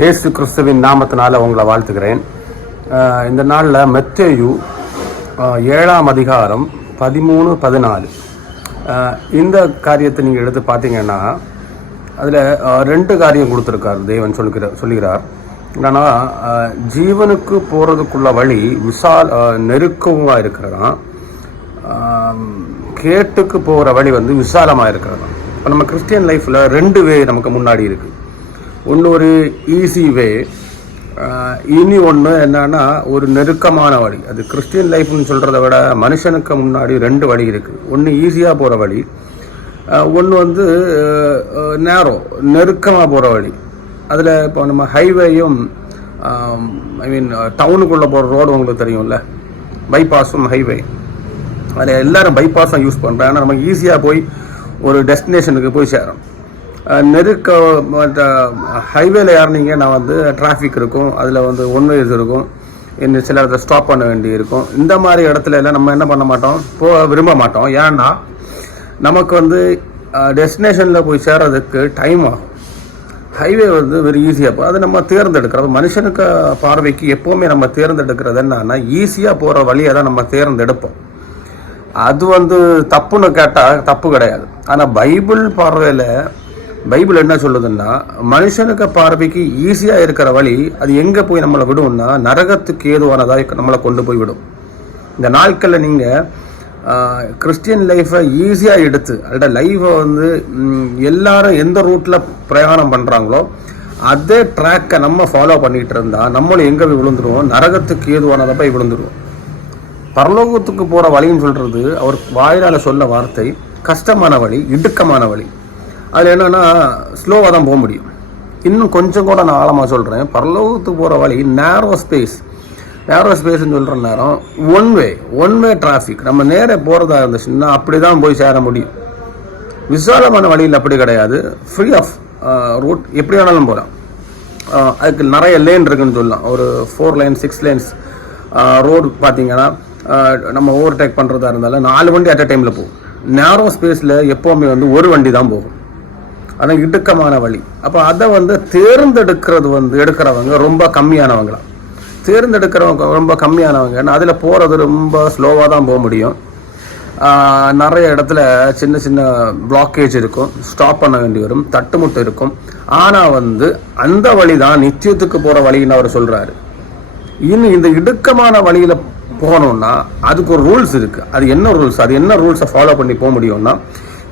இயேசு கிறிஸ்துவின் நாமத்தினால உங்களை வாழ்த்துக்கிறேன். இந்த நாளில் மத்தேயு 7ஆம் அதிகாரம் 13-14 இந்த காரியத்தை நீங்கள் எடுத்து பார்த்தீங்கன்னா அதில் 2 காரியம் கொடுத்துருக்கார். தேவன் சொல்லுகிறார் என்னன்னா, ஜீவனுக்கு போகிறதுக்குள்ள வழி நெருக்கமாக இருக்கிறதா, கேட்டுக்கு போகிற வழி விசாலமாக இருக்கிறதா. இப்போ நம்ம கிறிஸ்டியன் லைஃப்பில் 2 வே நமக்கு முன்னாடி இருக்குது. ஒன்று ஒரு ஈஸி வே, இனி ஒன்று என்னன்னா ஒரு நெருக்கமான வழி. அது கிறிஸ்டியன் லைஃப்னு சொல்கிறத விட மனுஷனுக்கு முன்னாடி 2 வழி இருக்குது. ஒன்று ஈஸியாக போகிற வழி, ஒன்று நெருக்கமாக போகிற வழி. அதில் இப்போ நம்ம ஹைவேயும் டவுனுக்குள்ளே போகிற ரோடு உங்களுக்கு தெரியும்ல, பைபாஸும் ஹைவே. அதில் எல்லோரும் பைபாஸும் யூஸ் பண்ணுறாங்க. ஏன்னா நம்ம ஈஸியாக போய் ஒரு டெஸ்டினேஷனுக்கு போய் சேரோம். ஹைவேல ஏறினீங்க, நான் டிராஃபிக் இருக்கும், அதில் ஒன் வேஸ் இருக்கும், இன்னும் சில இடத்துல ஸ்டாப் பண்ண வேண்டி இருக்கும். இந்த மாதிரி இடத்துல எல்லாம் நம்ம என்ன பண்ண மாட்டோம், விரும்ப மாட்டோம். ஏன்னா நமக்கு டெஸ்டினேஷனில் போய் சேர்றதுக்கு டைம் ஆகும். ஹைவே வெரி ஈஸியாக போகும். அது நம்ம தேர்ந்தெடுக்கிறது, மனுஷனுக்கு பார்வைக்கு எப்போவுமே நம்ம தேர்ந்தெடுக்கிறது என்னன்னா ஈஸியாக போகிற வழியை தான் நம்ம தேர்ந்தெடுப்போம். அது தப்புன்னு கேட்டால் தப்பு கிடையாது. ஆனால் பைபிள் பார்வையில் பைபிள் என்ன சொல்லுதுன்னா, மனுஷனுக்கு பார்வைக்கு ஈஸியாக இருக்கிற வழி அது எங்கே போய் நம்மளை விடும்னா நரகத்துக்கு ஏதுவானதாக நம்மளை கொண்டு போய் விடும். இந்த நாட்களில் நீங்கள் கிறிஸ்டியன் லைஃப்பை ஈஸியாக எடுத்து அதோட லைஃப்பை எல்லாரும் எந்த ரூட்டில் பிரயாணம் பண்ணுறாங்களோ அதே ட்ராக்கை நம்ம ஃபாலோ பண்ணிகிட்டு இருந்தால் நம்மளும் எங்கே போய் விழுந்துருவோம், நரகத்துக்கு ஏதுவானதை போய் விழுந்துருவோம். பரலோகத்துக்கு போகிற வழின்னு சொல்கிறது அவர் வாயிலால் சொல்ல வார்த்தை கஷ்டமான வழி, இடுக்கமான வழி. அதில் என்னென்னா ஸ்லோவாக தான் போக முடியும். இன்னும் கொஞ்சம் கூட நான் ஆழமாக சொல்கிறேன். பரலோகத்துக்கு போகிற வழி நேரோ ஸ்பேஸ்ன்னு சொல்கிற நேரம் ஒன் வே டிராஃபிக். நம்ம நேரே போகிறதா இருந்துச்சுன்னா அப்படி தான் போய் சேர முடியும். விசாலமான வழியில் அப்படி கிடையாது. ஃப்ரீ ஆஃப் ரூட், எப்படி வேணாலும் போகலாம். அதுக்கு நிறைய லேன் இருக்குன்னு சொல்லலாம். ஒரு 4 லேன்ஸ் 6 லேன்ஸ் ரோடு பார்த்தீங்கன்னா நம்ம ஓவர்டேக் பண்ணுறதா இருந்தாலும் 4 வண்டி அட் அ டைமில் போகும். நேரோ ஸ்பேஸில் எப்போவுமே ஒரு வண்டி தான் போகும். அதான் இடுக்கமான வழி. அப்போ அதை தேர்ந்தெடுக்கிறது எடுக்கிறவங்க ரொம்ப கம்மியானவங்களாம். தேர்ந்தெடுக்கிறவங்க ரொம்ப கம்மியானவங்க. ஏன்னா அதில் போகிறது ரொம்ப ஸ்லோவாக தான் போக முடியும். நிறைய இடத்துல சின்ன சின்ன பிளாக்கேஜ் இருக்கும், ஸ்டாப் பண்ண வேண்டி வரும், தட்டுமுட்டு இருக்கும். ஆனால் அந்த வழி தான் நித்தியத்துக்கு போகிற வழின்னு அவர் சொல்கிறாரு. இன்னும் இந்த இடுக்கமான வழியில் போகணுன்னா அதுக்கு ஒரு ரூல்ஸ் இருக்குது. அது என்ன ரூல்ஸை ஃபாலோ பண்ணி போக முடியும்னா,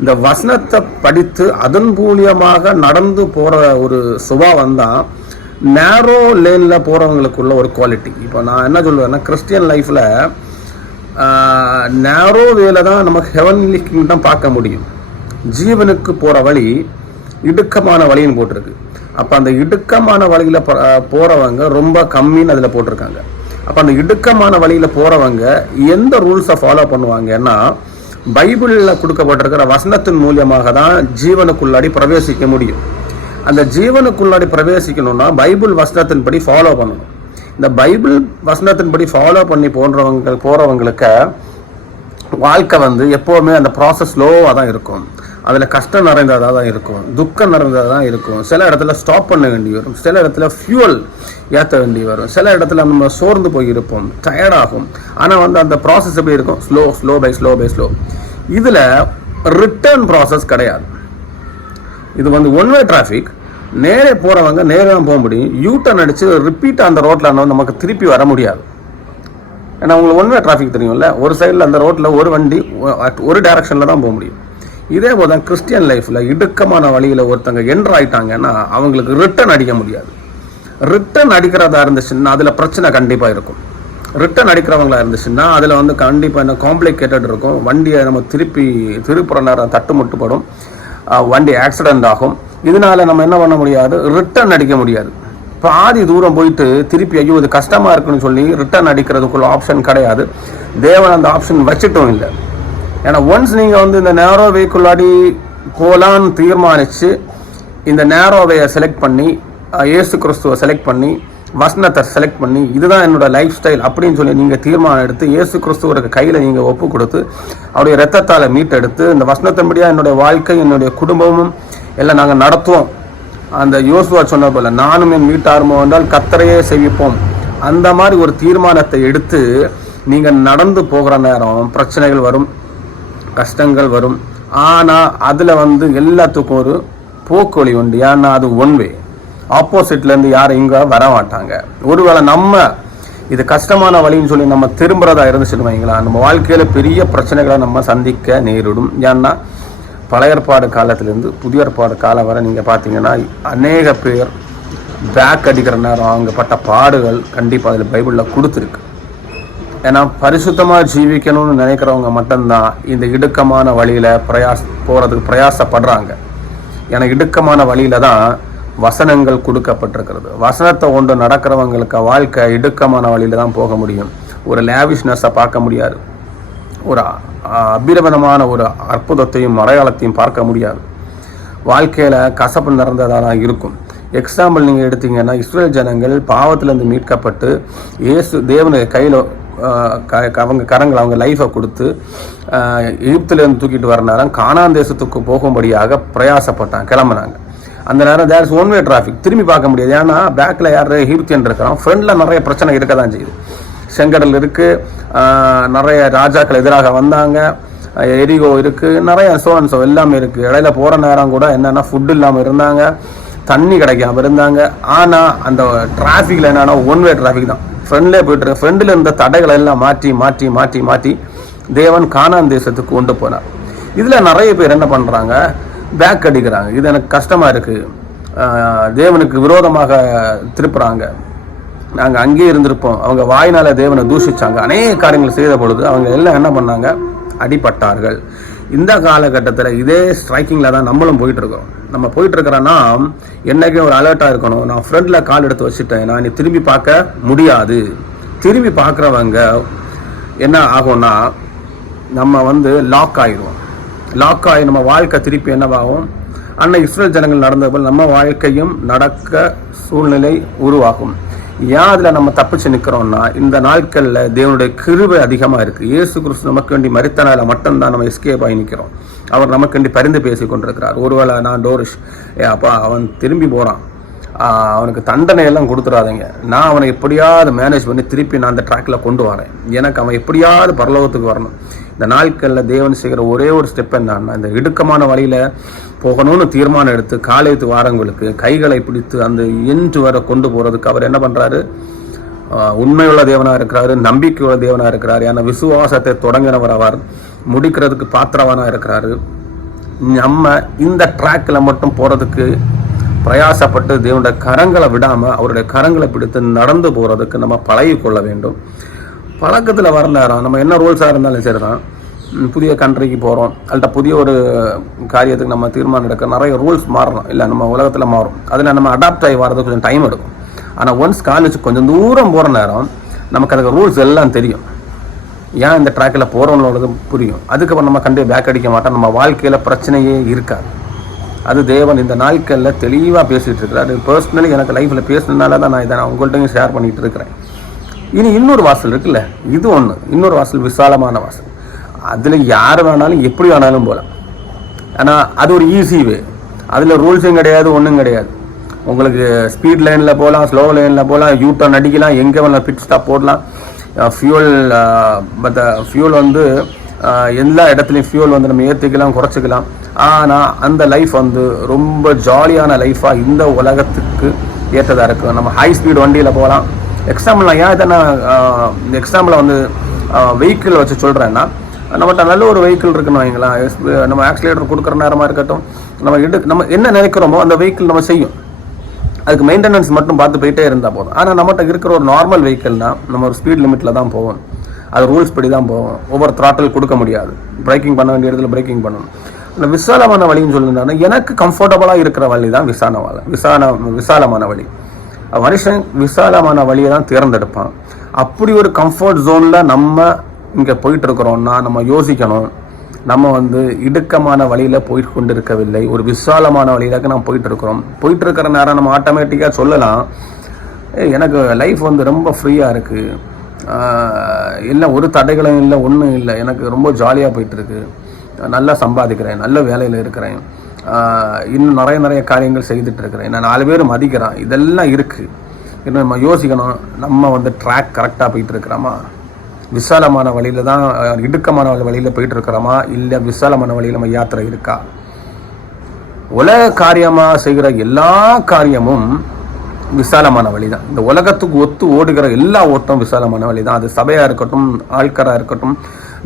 இந்த வசனத்தை படித்து அதன் மூலியமாக நடந்து போகிற ஒரு சுபாவம் தான் நேரோ லேனில் போகிறவங்களுக்குள்ள ஒரு குவாலிட்டி. இப்போ நான் என்ன சொல்லுவேன்னா, கிறிஸ்டியன் லைஃப்பில் நேரோ வேல தான் நமக்கு ஹெவன்லி கிங்டம் பார்க்க முடியும். ஜீவனுக்கு போகிற வழி இடுக்கமான வழின்னு போட்டிருக்கு. அப்போ அந்த இடுக்கமான வழியில் போகிறவங்க ரொம்ப கம்மின்னு அதில் போட்டிருக்காங்க. அப்போ அந்த இடுக்கமான வழியில் போகிறவங்க எந்த ரூல்ஸை ஃபாலோ பண்ணுவாங்கன்னா, பைபிளில் கொடுக்கப்பட்டிருக்கிற வசனத்தின் மூலியமாக தான் ஜீவனுக்குள்ளாடி பிரவேசிக்க முடியும். அந்த ஜீவனுக்குள்ளாடி பிரவேசிக்கணும்னா பைபிள் வசனத்தின்படி ஃபாலோ பண்ணணும். இந்த பைபிள் வசனத்தின்படி ஃபாலோ பண்ணி போகிறவங்களுக்கு வாழ்க்கை எப்போவுமே அந்த ப்ராசஸ் ஸ்லோவாக தான் இருக்கும். அதில் கஷ்டம் நிறைந்ததாக தான் இருக்கும், துக்கம் நிறைந்ததாக தான் இருக்கும். சில இடத்துல ஸ்டாப் பண்ண வேண்டி வரும், சில இடத்துல ஃபியூவல் ஏற்ற வேண்டி வரும், சில இடத்துல நம்ம சோர்ந்து போய் இருப்போம், டயர்டாகும். ஆனால் அந்த ப்ராசஸ் எப்படி இருக்கும், ஸ்லோ பை ஸ்லோ. இதில் ரிட்டர்ன் ப்ராசஸ் கிடையாது. இது ஒன் வே டிராஃபிக். நேரே போகிறவங்க நேரே தான் போக முடியும். யூட்டர்ன் அடித்து ரிப்பீட்டாக அந்த ரோட்டில் நமக்கு திருப்பி வர முடியாது. ஏன்னா உங்களுக்கு ஒன் வே டிராஃபிக் தெரியும்ல, ஒரு சைடில் அந்த ரோட்டில் ஒரு வண்டி ஒரு டைரக்ஷனில் தான் போக முடியும். இதே போல் தான் கிறிஸ்டியன் லைஃப்பில் இடுக்கமான வழியில் ஒருத்தங்க என்ட்ரு ஆகிட்டாங்கன்னா அவங்களுக்கு ரிட்டர்ன் அடிக்க முடியாது. ரிட்டர்ன் அடிக்கிறதா இருந்துச்சுன்னா அதில் பிரச்சனை கண்டிப்பாக இருக்கும். ரிட்டர்ன் அடிக்கிறவங்களா இருந்துச்சுன்னா அதில் கண்டிப்பாக என்ன காம்ப்ளிகேட்டட் இருக்கும். வண்டியை நம்ம திருப்புற நேரம் தட்டுமுட்டுப்படும், வண்டி ஆக்சிடென்ட் ஆகும். இதனால நம்ம என்ன பண்ண முடியாது, ரிட்டர்ன் அடிக்க முடியாது. பாதி தூரம் போயிட்டு திருப்பி ஐயோ இது கஷ்டமாக இருக்குன்னு சொல்லி ரிட்டர்ன் அடிக்கிறதுக்குள்ள ஆப்ஷன் கிடையாது. தேவன் அந்த ஆப்ஷன் வச்சுட்டும் இல்லை. ஏன்னா ஒன்ஸ் நீங்கள் இந்த நேரோ வேக்குள்ளாடி போகலான்னு தீர்மானித்து இந்த நேரோவையை செலக்ட் பண்ணி இயேசு கிறிஸ்துவை செலக்ட் பண்ணி வசனத்தை செலக்ட் பண்ணி இதுதான் என்னோடய லைஃப் ஸ்டைல் அப்படின்னு சொல்லி நீங்கள் தீர்மானம் எடுத்து இயேசு கிறிஸ்துவருக்கு கையில் நீங்கள் ஒப்பு கொடுத்து அவருடைய ரத்தத்தால் மீட்டெடுத்து இந்த வசனத்தின்படியாக என்னுடைய வாழ்க்கை என்னுடைய குடும்பமும் எல்லாம் நாங்கள் நடத்துவோம் அந்த யோசுவா சொன்ன போல நானும் என் வீட்டாருமோ என்றால் கர்த்தரையே சேவிப்போம். அந்த மாதிரி ஒரு தீர்மானத்தை எடுத்து நீங்கள் நடந்து போகிற நேரம் பிரச்சனைகள் வரும், கஷ்டங்கள் வரும். ஆனால் அதில் எல்லாத்துக்கும் ஒரு போக்கு வழி உண்டு. ஏன்னா அது ஒன்வே, ஆப்போசிட்லேருந்து யாரும் இங்கே வர மாட்டாங்க. ஒருவேளை நம்ம இது கஷ்டமான வழின்னு சொல்லி நம்ம திரும்புறதா இருந்துச்சுன்னு வைங்களா, நம்ம வாழ்க்கையில் பெரிய பிரச்சனைகளை நம்ம சந்திக்க நேரிடும். ஏன்னா பழைய ஏற்பாடு காலத்திலேருந்து புதிய ஏற்பாடு காலம் வரை நீங்கள் பார்த்தீங்கன்னா அநேக பேர் பேக் அடிக்கிற நேரம் அவங்க பட்ட பாடுகள் கண்டிப்பாக அதில் பைபிளில் கொடுத்துருக்கு. ஏன்னா பரிசுத்தமாக ஜீவிக்கணும்னு நினைக்கிறவங்க மட்டும்தான் இந்த இடுக்கமான வழியில் போகிறதுக்கு பிரயாசப்படுறாங்க. ஏன்னா இடுக்கமான வழியில் தான் வசனங்கள் கொடுக்கப்பட்டிருக்கிறது. வசனத்தை கொண்டு நடக்கிறவங்களுக்கு வாழ்க்கை இடுக்கமான வழியில் தான் போக முடியும். ஒரு லேவிஷ்னஸை பார்க்க முடியாது, ஒரு அபிரமணமான ஒரு அற்புதத்தையும் அடையாளத்தையும் பார்க்க முடியாது. வாழ்க்கையில் கசப்பு நிறந்ததாக தான் இருக்கும். எக்ஸாம்பிள் நீங்கள் எடுத்தீங்கன்னா, இஸ்ரேல் ஜனங்கள் பாவத்திலேருந்து மீட்கப்பட்டு தேவனுடைய கையில் அவங்க கரங்களை அவங்க லைஃபை கொடுத்து எகிப்திலேருந்து தூக்கிட்டு வர நேரம் கானான் தேசத்துக்கு போகும்படியாக பிரயாசப்பட்டாங்க, கிளம்புனாங்க. அந்த நேரம் there is one way traffic, திரும்பி பார்க்க முடியாது. ஏன்னா பேக்கில் யார் எகிப்தியன் இருக்கிறான், ஃப்ரண்டில் நிறைய பிரச்சனை இருக்க தான் செய்யுது. செங்கடல் இருக்குது, நிறைய ராஜாக்கள் எதிராக வந்தாங்க, எரிகோ இருக்குது, நிறைய சோ எல்லாமே இருக்குது. இடையில போகிற நேரம் கூட என்னென்னா ஃபுட் இல்லாமல் இருந்தாங்க, தண்ணி கிடைக்காம இருந்தாங்க. ஆனால் அந்த டிராஃபிக்கில் என்னென்னா ஒன் வே டிராஃபிக் தான். ஃப்ரெண்ட்லேயே போய்ட்டு ஃப்ரெண்டில் இருந்த தடைகளை எல்லாம் மாற்றி மாற்றி மாற்றி மாற்றி தேவன் கானான் தேசத்துக்கு கொண்டு போனார். இதில் நிறைய பேர் என்ன பண்ணுறாங்க, பேக் அடிக்கிறாங்க. இது எனக்கு கஷ்டமாக இருக்குது, தேவனுக்கு விரோதமாக திருப்புறாங்க. நாங்கள் அங்கேயே இருந்திருப்போம். அவங்க வாயினால் தேவனை தூஷிச்சாங்க, அநேக காரியங்கள் செய்த பொழுது அவங்க எல்லாம் என்ன பண்ணாங்க, அடிபட்டார்கள். இந்த காலகட்டத்தில் இதே ஸ்ட்ரைக்கிங்கில் தான் நம்மளும் போயிட்டுருக்கோம். நம்ம போயிட்டுருக்கிறோன்னா என்றைக்கும் ஒரு அலர்ட்டாக இருக்கணும். நான் ஃப்ரண்டில் கால் எடுத்து வச்சுட்டேன், நான் நீ திரும்பி பார்க்க முடியாது. திரும்பி பார்க்குறவங்க என்ன ஆகும்னா நம்ம லாக் ஆகிடுவோம். லாக் ஆகி நம்ம வாழ்க்கை திருப்பி என்னவாகும், அன்னை இஸ்ரேல் ஜனங்கள் நடந்த போல் நம்ம வாழ்க்கையும் நடக்க சூழ்நிலை உருவாகும். ஏன் அதில் நம்ம தப்பிச்சு நிற்கிறோம்னா, இந்த நாட்களில் தேவனுடைய கிருபை அதிகமாக இருக்குது. இயேசு கிறிஸ்து நமக்கு வேண்டி மரித்தனால மட்டும்தான் நம்ம எஸ்கேப் ஆகி நிற்கிறோம். அவர் நமக்கு வேண்டி பரிந்து பேசி கொண்டிருக்கிறார். ஒருவேளை நான் டோரிஷ் அப்பா அவன் திரும்பி போகிறான், அவனுக்கு தண்டனையெல்லாம் கொடுத்துடாதீங்க, நான் அவனை எப்படியாவது மேனேஜ் பண்ணி திருப்பி நான் அந்த ட்ராக்கில் கொண்டு வரேன், எனக்கு அவன் எப்படியாவது பரலோகத்துக்கு வரணும். இந்த நாட்களில் தேவன் செய்கிற ஒரே ஒரு ஸ்டெப் என்னன்னா, இந்த இடுக்கமான வழியில் போகணும்னு தீர்மானம் எடுத்து காலைத்து வாரங்களுக்கு கைகளை பிடித்து அந்த எண்டு வரை கொண்டு போகிறதுக்கு அவர் என்ன பண்ணுறாரு, உண்மையுள்ள தேவனாக இருக்கிறாரு, நம்பிக்கையுள்ள தேவனாக இருக்கிறார். ஏன்னா விசுவாசத்தை தொடங்கினவர் அவர், முடிக்கிறதுக்கு பாத்திரவானாக இருக்கிறாரு. நம்ம இந்த ட்ராக்கில் மட்டும் போகிறதுக்கு பிரயாசப்பட்டு தேவனுடைய கரங்களை விடாமல் அவருடைய கரங்களை பிடித்து நடந்து போகிறதுக்கு நம்ம பழகி கொள்ள வேண்டும். பழக்கத்தில் வர நேரம் நம்ம என்ன ரூல்ஸாக இருந்தாலும் சரி தான், புதிய கண்ட்ரிக்கு போகிறோம் அல்லட்ட புதிய ஒரு காரியத்துக்கு நம்ம தீர்மானம் எடுக்க நிறைய ரூல்ஸ் மாறணும், இல்லை நம்ம உலகத்தில் மாறும். அதில் நம்ம அடாப்ட் ஆகி வர்றதுக்கு கொஞ்சம் டைம் எடுக்கும். ஆனால் ஒன்ஸ் காலேஜ் கொஞ்சம் தூரம் போகிற நேரம் நமக்கு அதுக்கு ரூல்ஸ் எல்லாம் தெரியும். ஏன் இந்த ட்ராக்கில் போகிறவங்களோடது புரியும். அதுக்கப்புறம் நம்ம கண்டிப்பாக பேக் அடிக்க மாட்டோம். நம்ம வாழ்க்கையில் பிரச்சனையே இருக்காது. அது தேவன் இந்த நாட்களில் தெளிவாக பேசிகிட்டு இருக்கிறாரு. பர்சனலி எனக்கு லைஃப்பில் பேசினால தான் நான் இதை உங்கள்கிட்டையும் ஷேர் பண்ணிகிட்டு இருக்கிறேன். இனி இன்னொரு வாசல் இருக்குல்ல, இது ஒன்று, இன்னொரு வாசல் விசாலமான வாசல். அதில் யார் வேணாலும் எப்படி வேணாலும் போகலாம். ஆனால் அது ஒரு ஈஸி வே. அதில் ரூல்ஸும் கிடையாது, ஒன்றும் கிடையாது. உங்களுக்கு ஸ்பீட் லைனில் போகலாம், ஸ்லோ லைனில் போகலாம், யூ டர்ன் அடிக்கலாம், எங்கே வேணாலும் பிட் ஸ்டாப் போடலாம். ஃபியூல் எல்லா இடத்துலையும் ஃபியூல் நம்ம ஏற்றிக்கலாம், குறைச்சிக்கலாம். ஆனால் அந்த லைஃப் ரொம்ப ஜாலியான லைஃபாக இந்த உலகத்துக்கு ஏற்றதாக இருக்கும். நம்ம ஹை ஸ்பீட் வண்டியில் போகலாம். எக்ஸாம்பிள் நான் ஏன் இதை இந்த எக்ஸாம்பிளை வெஹிக்கிள் வச்சு சொல்கிறேன்னா, நம்மகிட்ட நல்ல ஒரு வெஹிக்கிள் இருக்குன்னு வைங்களா, நம்ம ஆக்சிலேட்டர் கொடுக்குற நேரமாக இருக்கட்டும், நம்ம என்ன நினைக்கிறோமோ அந்த வெஹிக்கிள் நம்ம செய்யும். அதுக்கு மெயின்டெனன்ஸ் மட்டும் பார்த்து போயிட்டே இருந்தால் போதும். ஆனால் நம்மகிட்ட இருக்கிற ஒரு நார்மல் வெஹிக்கிள்னால் நம்ம ஒரு ஸ்பீட் லிமிட்டில் தான் போகும், அது ரூல்ஸ் படி தான் போகும். ஒவ்வொரு த்ராட்டில் கொடுக்க முடியாது, பிரேக்கிங் பண்ண வேண்டிய இடத்துல பிரேக்கிங் பண்ணணும். இந்த விசாலமான வழின்னு சொல்லியிருந்தாங்கன்னா எனக்கு கம்ஃபர்டபுளாக இருக்கிற வழி தான் விசாலமான வழி. மனுஷன் விசாலமான வழியை தான் தேர்ந்தெடுப்பான். அப்படி ஒரு கம்ஃபர்ட் ஜோனில் நம்ம இங்கே போயிட்டுருக்குறோன்னா நம்ம யோசிக்கணும், நம்ம இடுக்கமான வழியில் போயிட்டு கொண்டு இருக்கவில்லை, ஒரு விசாலமான வழியிலாக்க நம்ம போயிட்டுருக்கிற நேரம் நம்ம ஆட்டோமேட்டிக்காக சொல்லலாம், எனக்கு லைஃப் ரொம்ப ஃப்ரீயாக இருக்குது, இல்லை ஒரு தடைகளும் இல்லை, ஒன்றும் இல்லை, எனக்கு ரொம்ப ஜாலியாக போயிட்டுருக்கு, நல்லா சம்பாதிக்கிறேன், நல்ல வேலையில் இருக்கிறேன், இன்னும் நிறைய காரியங்கள் செய்துட்டு இருக்கிறேன். நான் 4 பேர் மதிக்கிறேன். இதெல்லாம் இருக்குது. இன்னும் நம்ம யோசிக்கணும், நம்ம வந்து ட்ராக் கரெக்டாக போயிட்டு இருக்கிறோமா, விசாலமான வழியில் தான் இடுக்கமான வழியில் போயிட்டு இருக்கிறோமா, இல்லை விசாலமான வழியில் நம்ம யாத்திரை இருக்கா? உலக காரியமாக செய்கிற எல்லா காரியமும் விசாலமான வழி தான். இந்த உலகத்துக்கு ஒத்து ஓடுகிற எல்லா ஓட்டம் விசாலமான வழி தான். அது சபையாக இருக்கட்டும், ஆட்கராக இருக்கட்டும்,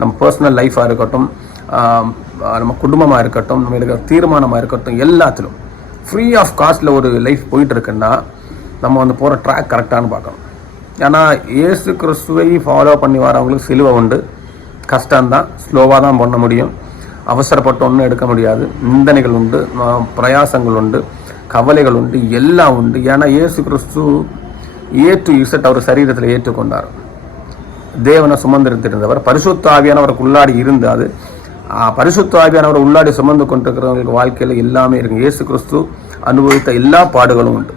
நம்ம பர்சனல் லைஃபாக இருக்கட்டும், நம்ம குடும்பமாக இருக்கட்டும், நம்ம இருக்கிற தீர்மானமாக இருக்கட்டும், எல்லாத்திலும் ஃப்ரீ ஆஃப் காஸ்ட்டில் ஒரு லைஃப் போயிட்டு இருக்குன்னா நம்ம வந்து போகிற ட்ராக் கரெக்டானு பார்க்கணும். ஏன்னா இயேசு கிறிஸ்துவை ஃபாலோ பண்ணி வரவங்களுக்கு சிலுவை உண்டு, கஷ்டம்தான், ஸ்லோவாக தான் பண்ண முடியும், அவசரப்பட்டு ஒன்றும் எடுக்க முடியாது, நிந்தனைகள் உண்டு, பிரயாசங்கள் உண்டு, கவலைகள் உண்டு, எல்லாம் உண்டு. ஏன்னா இயேசு கிறிஸ்து A to Z அவர் சரீரத்தில் ஏற்றுக்கொண்டார். தேவனை சுமந்திருந்திருந்தவர், பரிசுத்த ஆவியானவருக்கு உள்ளாடி இருந்தாது. பரிசுத்த ஆவியானவர் உள்ளாடி சுமந்து கொண்டிருக்கிறவங்களுக்கு வாழ்க்கையில் எல்லாமே இருக்கு. இயேசு கிறிஸ்து அனுபவித்த எல்லா பாடுகளும் உண்டு.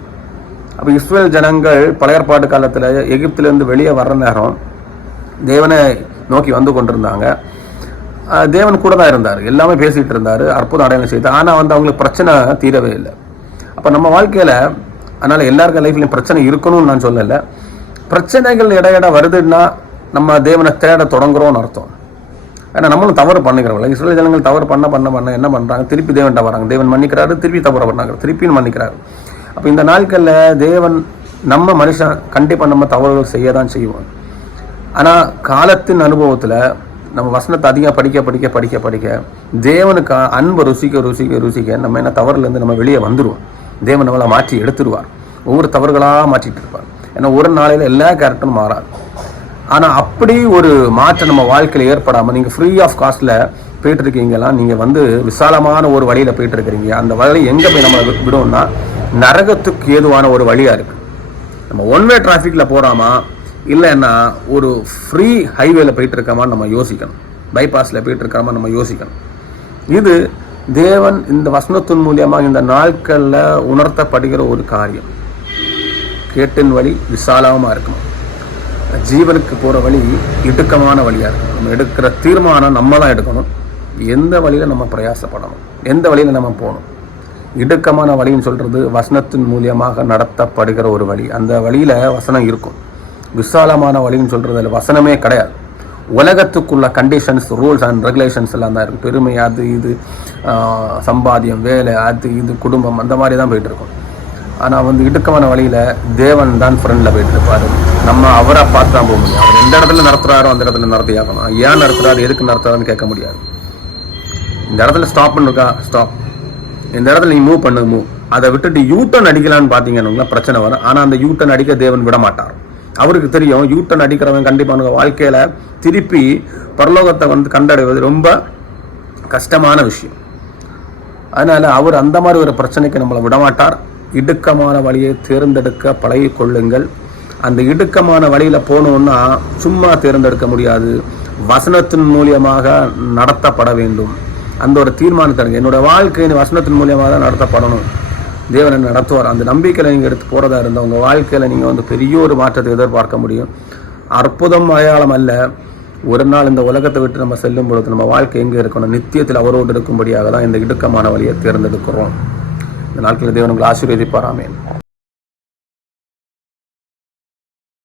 அப்போ இஸ்ரேல் ஜனங்கள் பழைய ஏற்பாட்டு காலத்தில் எகிப்திலேருந்து வெளியே வர்ற நேரம் தேவனை நோக்கி வந்து கொண்டிருந்தாங்க. தேவன் கூட தான் இருந்தார், எல்லாமே பேசிகிட்டு இருந்தார், அற்புதம் அடையாளம் செய்தார். ஆனால் வந்து அவங்களுக்கு பிரச்சனை தீரவே இல்லை. அப்போ நம்ம வாழ்க்கையில் அதனால் எல்லாருக்கும் லைஃப்லையும் பிரச்சனை இருக்கணும்னு நான் சொல்லலை. பிரச்சனைகள் இடையிட வருதுன்னா நம்ம தேவனை தேட தொடங்குறோம்னு அர்த்தம். ஏன்னா நம்மளும் தவறு பண்ணிக்கிறோம்ல. இஸ்ரேல் ஜனங்கள் தவறு பண்ண என்ன பண்ணுறாங்க, திருப்பி தேவன்கிட்ட வராங்க, தேவன் மன்னிக்கிறாரு, திருப்பி தவறு பண்ணாங்க, திருப்பியும் மன்னிக்கிறாரு. அப்போ இந்த நாட்களில் தேவன் நம்ம மனுஷன் கண்டிப்பாக நம்ம தவறுகள் செய்ய தான் செய்வோம். ஆனால் காலத்தின் அனுபவத்தில் நம்ம வசனத்தை அதிகம் படிக்க தேவனுக்கு அன்பு ருசிக்க நம்ம என்ன தவறுலேருந்து நம்ம வெளியே வந்துடுவோம். தேவன் நம்மளை மாற்றி எடுத்துருவார், ஒவ்வொரு தவறுகளாக மாற்றிட்டு இருப்பார். ஏன்னா ஒரு நாளையில் எல்லா கேரக்டரும் மாறாது. ஆனால் அப்படி ஒரு மாற்றம் நம்ம வாழ்க்கையில் ஏற்படாமல் நீங்கள் ஃப்ரீ ஆஃப் காஸ்ட்டில் போயிட்டு இருக்கீங்களா, நீங்கள் வந்து விசாலமான ஒரு வழியில் போயிட்டு இருக்கிறீங்க. அந்த வழி எங்கே போய் நம்ம விடுவோம்னா நரகத்துக்கு ஏதுவான ஒரு வழியாக இருக்குது. நம்ம ஒன்வே டிராஃபிக்கில் போகாமா, இல்லைன்னா ஒரு ஃப்ரீ ஹைவேல போயிட்டு இருக்காமா நம்ம யோசிக்கணும், பைபாஸில் போயிட்டு இருக்காமா நம்ம யோசிக்கணும். இது தேவன் இந்த வசனத்தின் மூலியமாக இந்த நாட்களில் உணர்த்தப்படுகிற ஒரு காரியம். கேட்டின் வழி விசாலமாக இருக்கணும், ஜீவனுக்கு போகிற வழி இடுக்கமான வழியாக இருக்கணும். நம்ம எடுக்கிற தீர்மானம் நம்ம தான் எடுக்கணும். எந்த வழியில் நம்ம பிரயாசப்படணும், எந்த வழியில் நம்ம போகணும். இடுக்கமான வழின்னு சொல்கிறது வசனத்தின் மூலியமாக நடத்தப்படுகிற ஒரு வழி, அந்த வழியில் வசனம் இருக்கும். விசாலமான வழின்னு சொல்கிறது அதில் வசனமே கிடையாது. உலகத்துக்குள்ள கண்டிஷன்ஸ், ரூல்ஸ் அண்ட் ரெகுலேஷன்ஸ் எல்லாம் தான் இருக்கும். பெருமை, அது இது, சம்பாத்தியம், வேலை, அது இது, குடும்பம், அந்த மாதிரி தான் போயிட்டுருக்கோம். ஆனால் வந்து இடுக்கமான வழியில் தேவன் தான் ஃப்ரெண்டில் போயிட்டுருப்பார். நம்ம அவரை பார்த்து தான் போக முடியும். அவர் எந்த இடத்துல நடத்துகிறாரோ அந்த இடத்துல நடத்தியாகணும். ஏன் நடத்துகிறாரு, எதுக்கு நடத்துகிறாருன்னு கேட்க முடியாது. இந்த இடத்துல ஸ்டாப் பண்ணிருக்கா, ஸ்டாப். இந்த இடத்துல நீ மூவ் பண்ணு, மூவ். அதை விட்டுட்டு யூட்டன் அடிக்கலான்னு பார்த்தீங்கன்னா பிரச்சனை வரும். ஆனால் அந்த யூட்டன் அடிக்க தேவன் விட மாட்டார். அவருக்கு தெரியும் யூட்டன் அடிக்கிறவன் கண்டிப்பாக வாழ்க்கையில் திருப்பி பரலோகத்தை வந்து கண்டடைவது ரொம்ப கஷ்டமான விஷயம். அதனால் அவர் அந்த மாதிரி ஒரு பிரச்சனைக்கு நம்மளை விடமாட்டார். இடுக்கமான வழியை தேர்ந்தெடுக்க பழகி கொள்ளுங்கள். அந்த இடுக்கமான வழியில் போகணுன்னா சும்மா தேர்ந்தெடுக்க முடியாது, வசனத்தின் மூலியமாக நடத்தப்பட வேண்டும். அந்த ஒரு தீர்மானத்தை என்னோட வாழ்க்கை வசனத்தின் மூலியமாக தான் நடத்தப்படணும், தேவனை நடத்துவார். அந்த நம்பிக்கையில் நீங்கள் எடுத்து போகிறதா இருந்தால் உங்கள் வாழ்க்கையில் நீங்கள் வந்து பெரிய ஒரு மாற்றத்தை எதிர்பார்க்க முடியும். அற்புதம் அடையாளம் அல்ல, ஒரு நாள் இந்த உலகத்தை விட்டு நம்ம செல்லும் பொழுது நம்ம வாழ்க்கை எங்கே இருக்கணும், நித்தியத்தில் அவரோடு இருக்கும்படியாக தான் இந்த இடுக்கமான வழியை தேர்ந்தெடுக்கிறோம். இந்த நாட்களில் தேவன் உங்களை ஆசீர்வதிப்பார். ஆமென்.